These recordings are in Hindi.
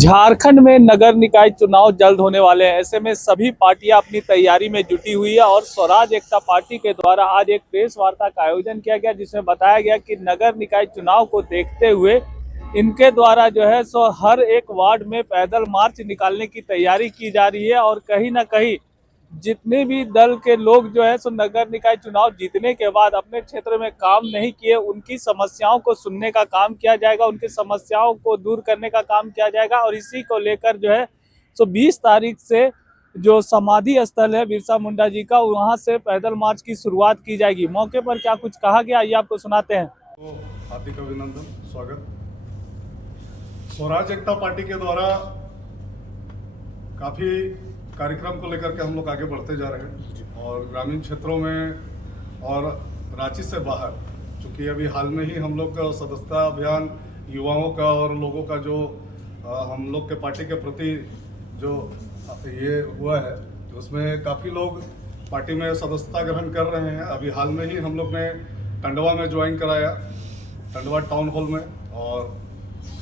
झारखंड में नगर निकाय चुनाव जल्द होने वाले हैं। ऐसे में सभी पार्टियां अपनी तैयारी में जुटी हुई है और स्वराज एकता पार्टी के द्वारा आज एक प्रेस वार्ता का आयोजन किया गया, जिसमें बताया गया कि नगर निकाय चुनाव को देखते हुए इनके द्वारा जो है सो हर एक वार्ड में पैदल मार्च निकालने की तैयारी की जा रही है और कहीं ना कहीं जितने भी दल के लोग जो है सो नगर निकाय चुनाव जीतने के बाद अपने क्षेत्र में काम नहीं किए, उनकी समस्याओं को सुनने का काम किया जाएगा, उनकी समस्याओं को दूर करने का काम किया जाएगा। और इसी को लेकर जो है सो 20 तारीख से जो समाधि स्थल है बिरसा मुंडा जी का, वहां से पैदल मार्च की शुरुआत की जाएगी। मौके पर क्या कुछ कहा गया, ये आपको सुनाते हैं। तो हार्दिक अभिनंदन, स्वागत। स्वराज एकता पार्टी के द्वारा काफी कार्यक्रम को लेकर के हम लोग आगे बढ़ते जा रहे हैं और ग्रामीण क्षेत्रों में और रांची से बाहर, चूंकि अभी हाल में ही हम लोग का सदस्यता अभियान युवाओं का और लोगों का जो हम लोग के पार्टी के प्रति जो ये हुआ है, उसमें काफ़ी लोग पार्टी में सदस्यता ग्रहण कर रहे हैं। अभी हाल में ही हम लोग ने टंडवा में ज्वाइन कराया, टंडवा टाउन हॉल में, और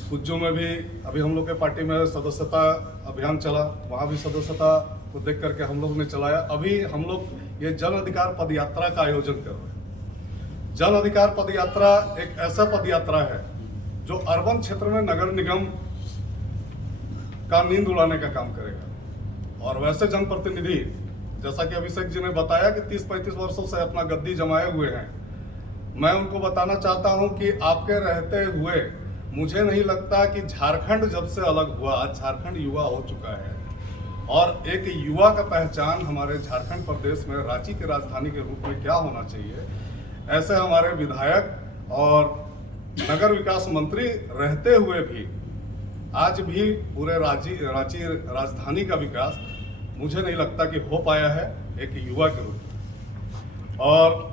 कुज्जू में भी अभी हम लोग के पार्टी में सदस्यता अभियान चला, वहाँ भी सदस्यता को देख करके हम लोग ने चलाया। अभी हम लोग ये जन अधिकार पद यात्रा का आयोजन कर रहे हैं। जन अधिकार पद यात्रा एक ऐसा पद यात्रा है जो अर्बन क्षेत्र में नगर निगम का नींद उड़ाने का काम करेगा। और वैसे जनप्रतिनिधि, जैसा कि अभिषेक जी ने बताया कि 30-35 वर्षों से अपना गद्दी जमाए हुए हैं, मैं उनको बताना चाहता हूं कि आपके रहते हुए मुझे नहीं लगता कि झारखंड जब से अलग हुआ, आज झारखंड युवा हो चुका है और एक युवा का पहचान हमारे झारखंड प्रदेश में रांची की राजधानी के रूप में क्या होना चाहिए, ऐसे हमारे विधायक और नगर विकास मंत्री रहते हुए भी आज भी पूरे रांची राजधानी का विकास मुझे नहीं लगता कि हो पाया है एक युवा के रूप में। और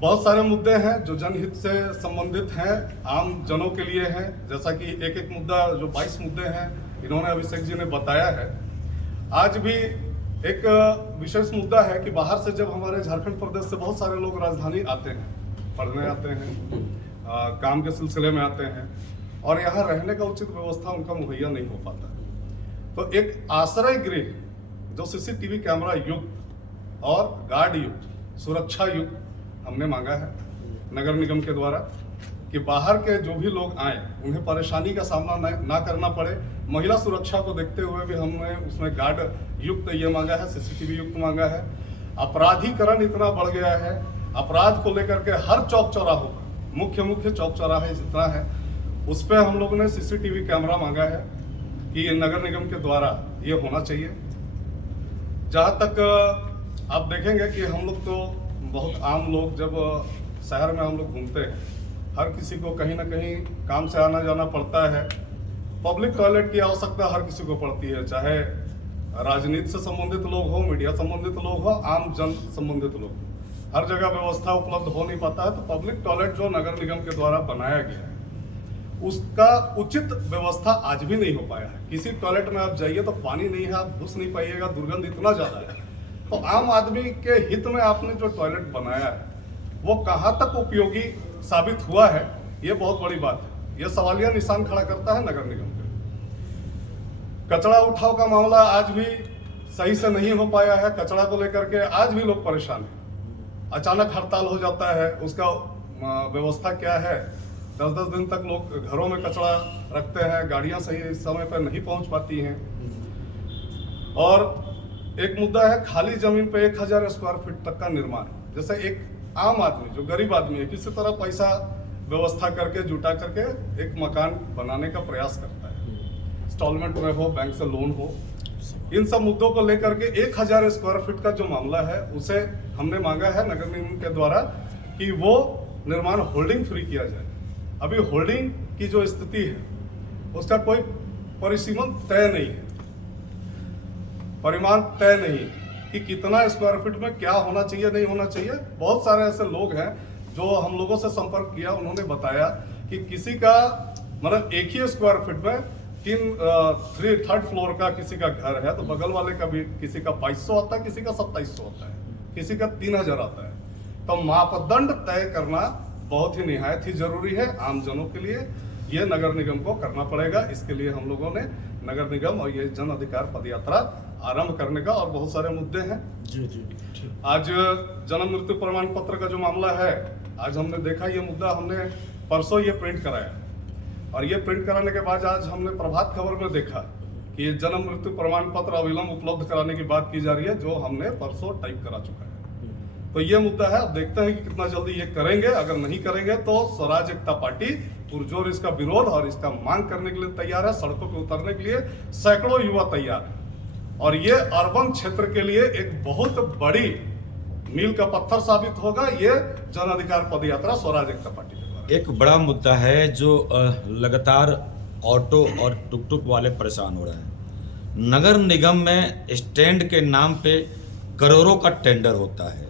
बहुत सारे मुद्दे हैं जो जनहित से संबंधित हैं, आम जनों के लिए हैं, जैसा कि एक एक मुद्दा जो 22 मुद्दे हैं इन्होंने अभिषेक जी ने बताया है। आज भी एक विशेष मुद्दा है कि बाहर से जब हमारे झारखंड प्रदेश से बहुत सारे लोग राजधानी आते हैं, पढ़ने आते हैं, काम के सिलसिले में आते हैं और यहाँ रहने का उचित व्यवस्था उनका मुहैया नहीं हो पाता, तो एक आश्रय गृह जो सीसीटीवी कैमरा युक्त और गार्ड युक्त, सुरक्षा युक्त हमने मांगा है नगर निगम के द्वारा, कि बाहर के जो भी लोग आए उन्हें परेशानी का सामना ना करना पड़े। महिला सुरक्षा को देखते हुए भी हमने उसमें गार्ड युक्त ये मांगा है, सीसीटीवी युक्त मांगा है। अपराधीकरण इतना बढ़ गया है, अपराध को लेकर के हर चौक चौराहों पर, मुख्य चौक चौराहे जितना है उस पर हम लोगों ने सीसीटीवी कैमरा मांगा है कि ये नगर निगम के द्वारा ये होना चाहिए। जहाँ तक आप देखेंगे कि हम लोग तो बहुत आम लोग, जब शहर में हम लोग घूमते हैं, हर किसी को कहीं ना कहीं काम से आना जाना पड़ता है। पब्लिक टॉयलेट की आवश्यकता हर किसी को पड़ती है, चाहे राजनीति से संबंधित लोग हो, मीडिया संबंधित लोग हो, आम जन संबंधित लोग, हर जगह व्यवस्था उपलब्ध हो नहीं पाता है। तो पब्लिक टॉयलेट जो नगर निगम के द्वारा बनाया गया है उसका उचित व्यवस्था आज भी नहीं हो पाया है। किसी टॉयलेट में आप जाइए तो पानी नहीं है, आप घुस नहीं पाइएगा, दुर्गंध इतना ज्यादा है। तो आम आदमी के हित में आपने जो टॉयलेट बनाया है वो कहाँ तक उपयोगी साबित हुआ है, ये बहुत बड़ी बात है। ये सवालिया निशान खड़ा करता है नगर निगम पे। कचरा उठाव का मामला आज भी सही से नहीं हो पाया है। कचरा को लेकर के आज भी लोग परेशान हैं। अचानक हड़ताल हो जाता है, उसका व्यवस्था क्या है? 10-10 दिन तक लोग घरों में कचरा रखते हैं, गाड़ियां सही समय पर नहीं पहुंच पाती हैं। और एक मुद्दा है खाली जमीन पे 1000 स्क्वायर फीट तक का निर्माण। जैसे एक आम आदमी जो गरीब आदमी है, किसी तरह पैसा व्यवस्था करके जुटा करके एक मकान बनाने का प्रयास करता है, इंस्टॉलमेंट में हो, बैंक से लोन हो, इन सब मुद्दों को लेकर के 1000 स्क्वायर फीट का जो मामला है उसे हमने मांगा है नगर निगम के द्वारा कि वो निर्माण होल्डिंग फ्री किया जाए। अभी होल्डिंग की जो स्थिति है उसका कोई परिसीमन तय नहीं है, परिमाण तय नहीं कि कितना स्क्वायर फीट में क्या होना चाहिए, नहीं होना चाहिए। बहुत सारे ऐसे लोग हैं जो हम लोगों से संपर्क किया, उन्होंने बताया कि किसी का मतलब एक ही स्क्वायर फीट में थर्ड फ्लोर का किसी का घर है तो बगल वाले का भी किसी का 2200 आता है, किसी का 2700 आता है, किसी का 3000 आता है। तो मापदंड तय करना बहुत ही निहायत ही जरूरी है आम जनों के लिए। ये नगर निगम को करना पड़ेगा। इसके लिए हम लोगों ने नगर निगम और ये जन अधिकार पद यात्रा आरंभ करने का, और बहुत सारे मुद्दे हैं। जी आज जन्म मृत्यु प्रमाण पत्र का जो मामला है, आज हमने देखा ये मुद्दा, हमने परसों ये प्रिंट कराया, और ये प्रिंट कराने के बाद आज हमने प्रभात खबर में देखा कि ये जन्म मृत्यु प्रमाण पत्र अविलंब उपलब्ध कराने की बात की जा रही है, जो हमने परसों टाइप करा चुका है। तो ये मुद्दा है, अब देखते हैं कि कितना जल्दी ये करेंगे। अगर नहीं करेंगे तो स्वराज एकता पार्टी पुरजोर इसका विरोध और इसका मांग करने के लिए तैयार है। सड़कों पे उतरने के लिए सैकड़ों युवा तैयार है, और ये अर्बन क्षेत्र के लिए एक बहुत बड़ी मील का पत्थर साबित होगा ये जन अधिकार पद यात्रा स्वराज एकता पार्टी के द्वारा। एक बड़ा मुद्दा है जो लगातार ऑटो और टुक टुक वाले परेशान हो रहे हैं। नगर निगम में स्टैंड के नाम पे करोड़ों का टेंडर होता है।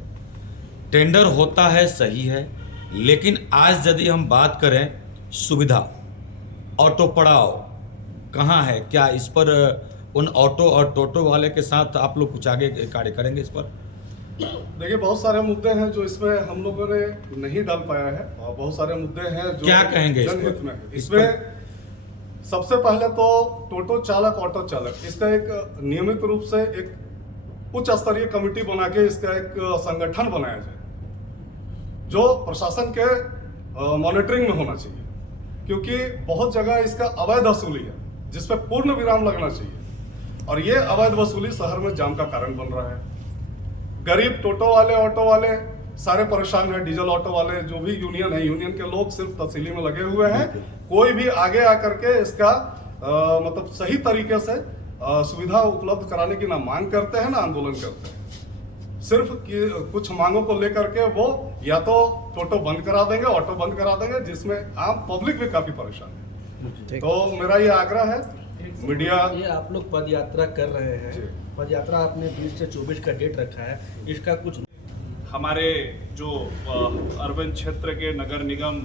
टेंडर होता है, सही है, लेकिन आज यदि हम बात करें सुविधा, ऑटो पड़ाव कहाँ है? क्या इस पर उन ऑटो और टोटो वाले के साथ आप लोग कुछ आगे कार्य करेंगे इस पर? देखिए, बहुत सारे मुद्दे हैं जो इसमें हम लोगों ने नहीं डाल पाया है, और बहुत सारे मुद्दे हैं जो क्या कहेंगे जनहित में है। इसमें सबसे पहले तो टोटो चालक, ऑटो चालक, इसका एक नियमित रूप से एक उच्च स्तरीय कमेटी बना के इसका एक संगठन बनाया जाए, जो प्रशासन के मॉनिटरिंग में होना चाहिए, क्योंकि बहुत जगह इसका अवैध वसूली है जिस पर पूर्ण विराम लगना चाहिए, और ये अवैध वसूली शहर में जाम का कारण बन रहा है। गरीब टोटो वाले, ऑटो वाले सारे परेशान हैं। डीजल ऑटो वाले जो भी यूनियन है, यूनियन के लोग सिर्फ तहसीली में लगे हुए हैं। कोई भी आगे आकर के इसका मतलब सही तरीके से सुविधा उपलब्ध कराने की ना मांग करते हैं ना आंदोलन करते हैं। सिर्फ कुछ मांगों को लेकर के वो या तो टोटो बंद करा देंगे, ऑटो बंद करा देंगे, जिसमें आम पब्लिक भी काफी परेशान है। तो मेरा ये आग्रह है मीडिया, ये आप लोग पद यात्रा कर रहे हैं, पद यात्रा आपने 20 से 24 का डेट रखा है, इसका कुछ हमारे जो अर्बन क्षेत्र के नगर निगम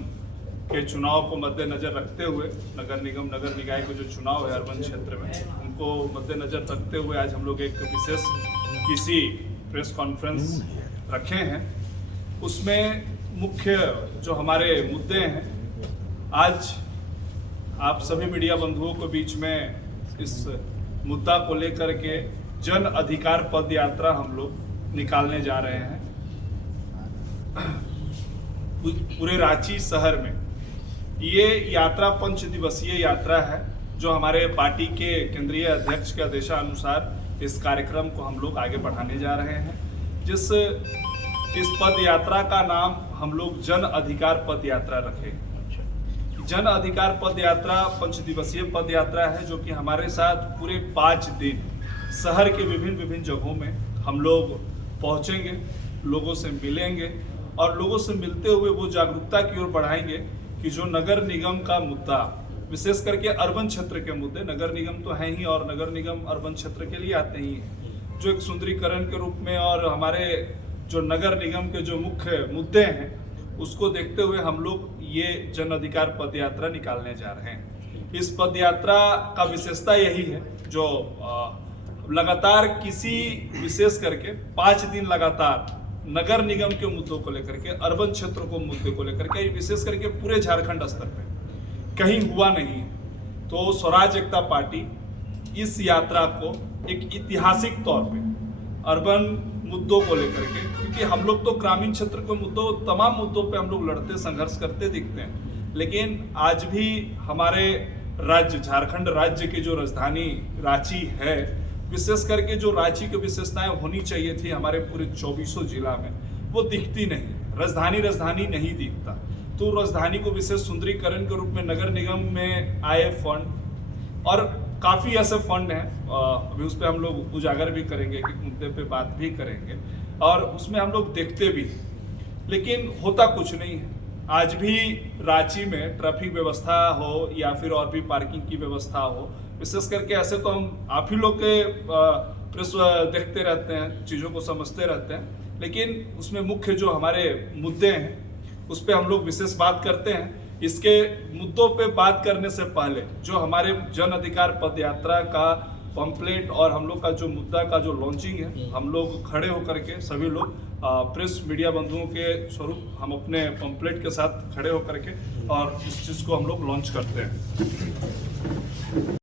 के चुनाव को मद्देनजर रखते हुए, नगर निगम नगर निकाय को जो चुनाव है अर्बन क्षेत्र में, उनको मद्देनजर रखते हुए आज हम लोग एक विशेष किसी प्रेस कॉन्फ्रेंस रखे हैं। उसमें मुख्य जो हमारे मुद्दे हैं, आज आप सभी मीडिया बंधुओं के बीच में इस मुद्दा को लेकर के जन अधिकार पद यात्रा हम लोग निकालने जा रहे हैं। पूरे रांची शहर में ये यात्रा 5 दिवसीय यात्रा है, जो हमारे पार्टी के केंद्रीय अध्यक्ष के आदेशानुसार इस कार्यक्रम को हम लोग आगे बढ़ाने जा रहे हैं। इस पद यात्रा का नाम हम लोग जन अधिकार पद यात्रा रखे। जन अधिकार पद यात्रा 5 दिवसीय पद यात्रा है, जो कि हमारे साथ पूरे 5 दिन शहर के विभिन्न जगहों में हम लोग पहुंचेंगे, लोगों से मिलेंगे, और लोगों से मिलते हुए वो जागरूकता की ओर बढ़ाएंगे कि जो नगर निगम का मुद्दा, विशेष करके अर्बन क्षेत्र के मुद्दे, नगर निगम तो है ही और नगर निगम अर्बन क्षेत्र के लिए आते ही हैं, जो एक सुंदरीकरण के रूप में, और हमारे जो नगर निगम के जो मुख्य मुद्दे हैं उसको देखते हुए हम लोग ये जन अधिकार पद यात्रा निकालने जा रहे हैं। इस पद यात्रा का विशेषता यही है, जो लगातार किसी विशेष करके 5 दिन लगातार नगर निगम के मुद्दों को लेकर के, अर्बन क्षेत्रों को मुद्दे को लेकर के, विशेष करके पूरे झारखंड स्तर पे कहीं हुआ नहीं। तो स्वराज एकता पार्टी इस यात्रा को एक ऐतिहासिक तौर पे अर्बन मुद्दों को लेकर के, क्योंकि हम लोग तो ग्रामीण क्षेत्र के मुद्दों, तमाम मुद्दों पे हम लोग लड़ते संघर्ष करते दिखते हैं, लेकिन आज भी हमारे राज्य झारखंड राज्य की जो राजधानी रांची है, विशेष करके जो रांची की विशेषताएं होनी चाहिए थी हमारे पूरे 24 जिला में, वो दिखती नहीं। राजधानी नहीं दिखता। तो राजधानी को विशेष सुंदरीकरण के रूप में नगर निगम में आए फंड, और काफ़ी ऐसे फंड हैं, अभी उस पर हम लोग उजागर भी करेंगे, कि मुद्दे पे बात भी करेंगे, और उसमें हम लोग देखते भी, लेकिन होता कुछ नहीं है। आज भी रांची में ट्रैफिक व्यवस्था हो या फिर और भी पार्किंग की व्यवस्था हो, विशेष करके ऐसे तो हम आप ही लोग के प्रेस देखते रहते हैं, चीज़ों को समझते रहते हैं, लेकिन उसमें मुख्य जो हमारे मुद्दे हैं उस पर हम लोग विशेष बात करते हैं। इसके मुद्दों पे बात करने से पहले जो हमारे जन अधिकार पद यात्रा का पंपलेट और हम लोग का जो मुद्दा का जो लॉन्चिंग है, हम लोग खड़े होकर के सभी लोग प्रेस मीडिया बंधुओं के स्वरूप हम अपने पंपलेट के साथ खड़े होकर के और इस चीज़ को हम लोग लॉन्च करते हैं।